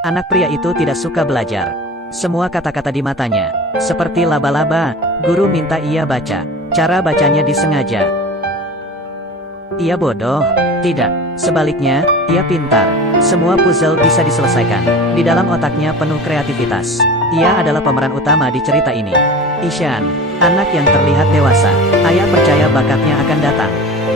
Anak pria itu tidak suka belajar. Semua kata-kata di matanya seperti laba-laba. Guru minta ia baca. Cara bacanya disengaja. Ia bodoh? Tidak. Sebaliknya, ia pintar. Semua puzzle bisa diselesaikan. Di dalam otaknya penuh kreativitas. Ia adalah pemeran utama di cerita ini. Ishan, anak yang terlihat dewasa. Ayah percaya bakatnya akan datang.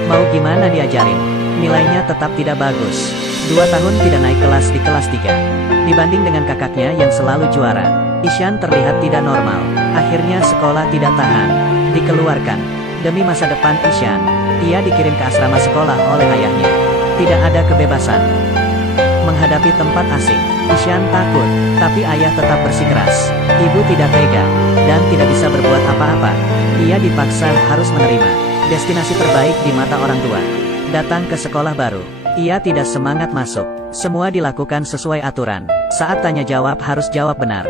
Mau gimana diajarin? Nilainya tetap tidak bagus. 2 tahun tidak naik kelas di kelas 3. Dibanding dengan kakaknya yang selalu juara, Ishan terlihat tidak normal. Akhirnya sekolah tidak tahan. Dikeluarkan. Demi masa depan Ishan, ia dikirim ke asrama sekolah oleh ayahnya. Tidak ada kebebasan. Menghadapi tempat asing, Ishan takut, tapi ayah tetap bersikeras. Ibu tidak tega, dan tidak bisa berbuat apa-apa. Ia dipaksa harus menerima destinasi terbaik di mata orang tua. Datang ke sekolah baru, ia tidak semangat masuk. Semua dilakukan sesuai aturan. Saat tanya jawab harus jawab benar.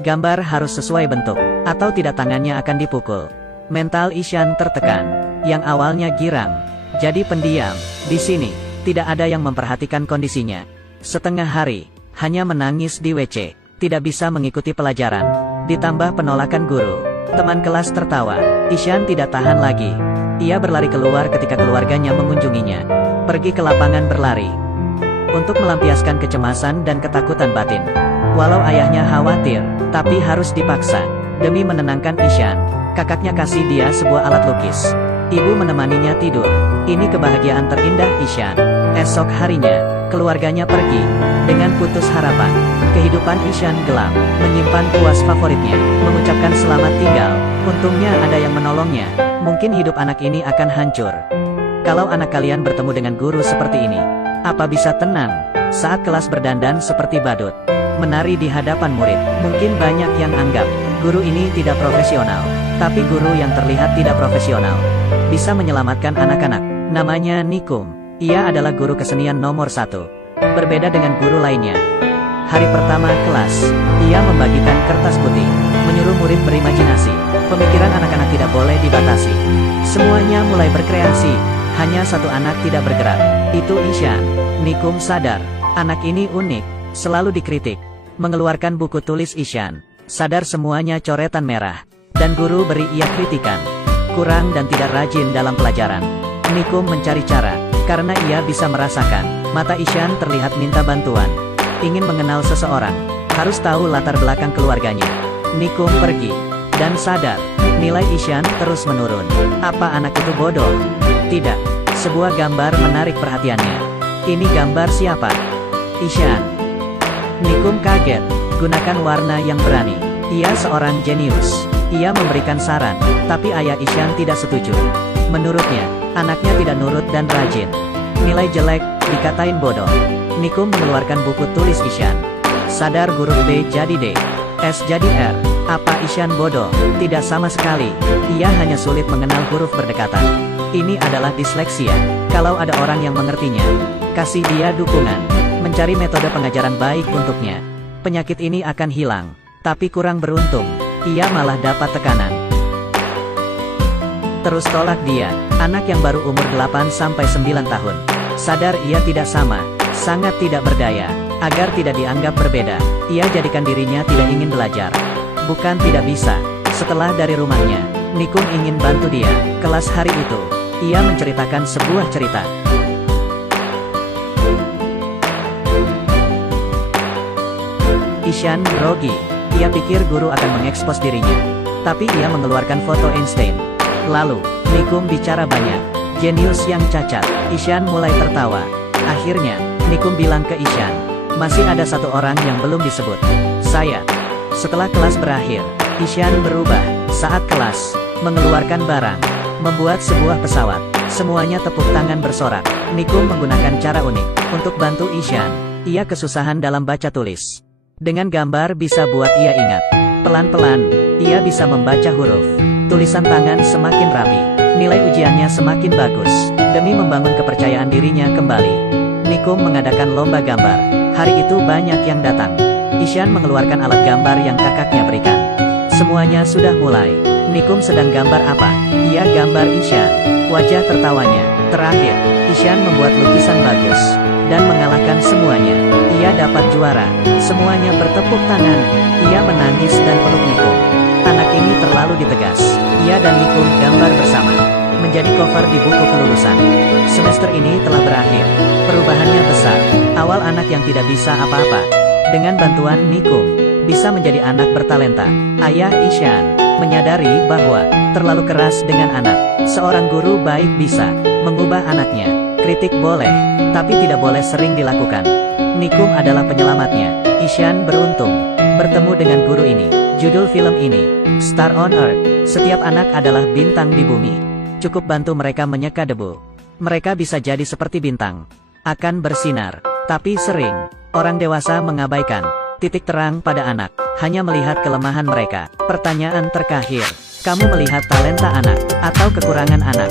Gambar harus sesuai bentuk, atau tidak tangannya akan dipukul. Mental Ishan tertekan. Yang awalnya girang, jadi pendiam. Di sini, tidak ada yang memperhatikan kondisinya. Setengah hari, hanya menangis di WC. Tidak bisa mengikuti pelajaran. Ditambah penolakan guru. Teman kelas tertawa. Ishan tidak tahan lagi. Ia berlari keluar ketika keluarganya mengunjunginya. Pergi ke lapangan berlari. Untuk melampiaskan kecemasan dan ketakutan batin. Walau ayahnya khawatir, tapi harus dipaksa. Demi menenangkan Ishan, kakaknya kasih dia sebuah alat lukis. Ibu menemaninya tidur. Ini kebahagiaan terindah Ishan. Esok harinya, keluarganya pergi. Dengan putus harapan, kehidupan Ishan gelap. Menyimpan kuas favoritnya, mengucapkan selamat tinggal. Untungnya ada yang menolongnya. Mungkin hidup anak ini akan hancur. Kalau anak kalian bertemu dengan guru seperti ini, apa bisa tenang? Saat kelas berdandan seperti badut, menari di hadapan murid. Mungkin banyak yang anggap guru ini tidak profesional. Tapi guru yang terlihat tidak profesional bisa menyelamatkan anak-anak. Namanya Nikum. Ia adalah guru kesenian nomor 1. Berbeda dengan guru lainnya. Hari pertama kelas, ia membagikan kertas putih, menyuruh murid berimajinasi. Pemikiran anak-anak tidak boleh dibatasi. Semuanya mulai berkreasi. Hanya satu anak tidak bergerak. Itu Ishan. Nikum sadar, anak ini unik, selalu dikritik. Mengeluarkan buku tulis Ishan. Sadar semuanya coretan merah. Dan guru beri ia kritikan. Kurang dan tidak rajin dalam pelajaran. Nikum mencari cara, karena ia bisa merasakan. Mata Ishan terlihat minta bantuan. Ingin mengenal seseorang, harus tahu latar belakang keluarganya. Nikum pergi, dan sadar, nilai Ishan terus menurun. Apa anak itu bodoh? Tidak. Sebuah gambar menarik perhatiannya. Ini gambar siapa? Ishan. Nikum kaget. Gunakan warna yang berani. Ia seorang jenius. Ia memberikan saran, tapi ayah Ishan tidak setuju. Menurutnya, anaknya tidak nurut dan rajin. Nilai jelek, dikatain bodoh. Nikum mengeluarkan buku tulis Ishan. Sadar huruf B jadi D, S jadi R. Apa Ishan bodoh? Tidak sama sekali. Ia hanya sulit mengenal huruf berdekatan. Ini adalah disleksia. Kalau ada orang yang mengertinya, kasih dia dukungan. Mencari metode pengajaran baik untuknya. Penyakit ini akan hilang. Tapi kurang beruntung. Ia malah dapat tekanan. Terus tolak dia, anak yang baru umur 8-9 tahun. Sadar ia tidak sama, sangat tidak berdaya. Agar tidak dianggap berbeda, ia jadikan dirinya tidak ingin belajar. Bukan tidak bisa. Setelah dari rumahnya, Nikum ingin bantu dia. Kelas hari itu, ia menceritakan sebuah cerita. Ishan grogi. Ia pikir guru akan mengekspos dirinya. Tapi ia mengeluarkan foto Einstein. Lalu, Nikum bicara banyak. Jenius yang cacat. Ishan mulai tertawa. Akhirnya, Nikum bilang ke Ishan, masih ada satu orang yang belum disebut. Saya. Setelah kelas berakhir, Ishan berubah. Saat kelas, mengeluarkan barang. Membuat sebuah pesawat. Semuanya tepuk tangan bersorak. Nikum menggunakan cara unik untuk bantu Ishan. Ia kesusahan dalam baca tulis. Dengan gambar bisa buat ia ingat. Pelan-pelan, ia bisa membaca huruf. Tulisan tangan semakin rapi. Nilai ujiannya semakin bagus. Demi membangun kepercayaan dirinya kembali, Nikum mengadakan lomba gambar. Hari itu banyak yang datang. Ishan mengeluarkan alat gambar yang kakaknya berikan. Semuanya sudah mulai. Nikum sedang gambar apa? Ia gambar Ishan. Wajah tertawanya. Terakhir, Ishan membuat lukisan bagus dan mengalahkan semuanya. Ia dapat juara. Semuanya bertepuk tangan. Ia menangis dan peluk Nikum. Anak ini terlalu ditegas. Ia dan Nikum gambar bersama. Menjadi cover di buku kelulusan. Semester ini telah berakhir. Perubahannya besar. Awal anak yang tidak bisa apa-apa. Dengan bantuan Nikum, bisa menjadi anak bertalenta. Ayah Ishan menyadari bahwa terlalu keras dengan anak. Seorang guru baik bisa mengubah anaknya. Kritik boleh, tapi tidak boleh sering dilakukan. Nikum adalah penyelamatnya. Ishan beruntung bertemu dengan guru ini. Judul film ini, Star on Earth. Setiap anak adalah bintang di bumi. Cukup bantu mereka menyeka debu. Mereka bisa jadi seperti bintang. Akan bersinar. Tapi sering, orang dewasa mengabaikan titik terang pada anak. Hanya melihat kelemahan mereka. Pertanyaan terakhir. Kamu melihat talenta anak, atau kekurangan anak?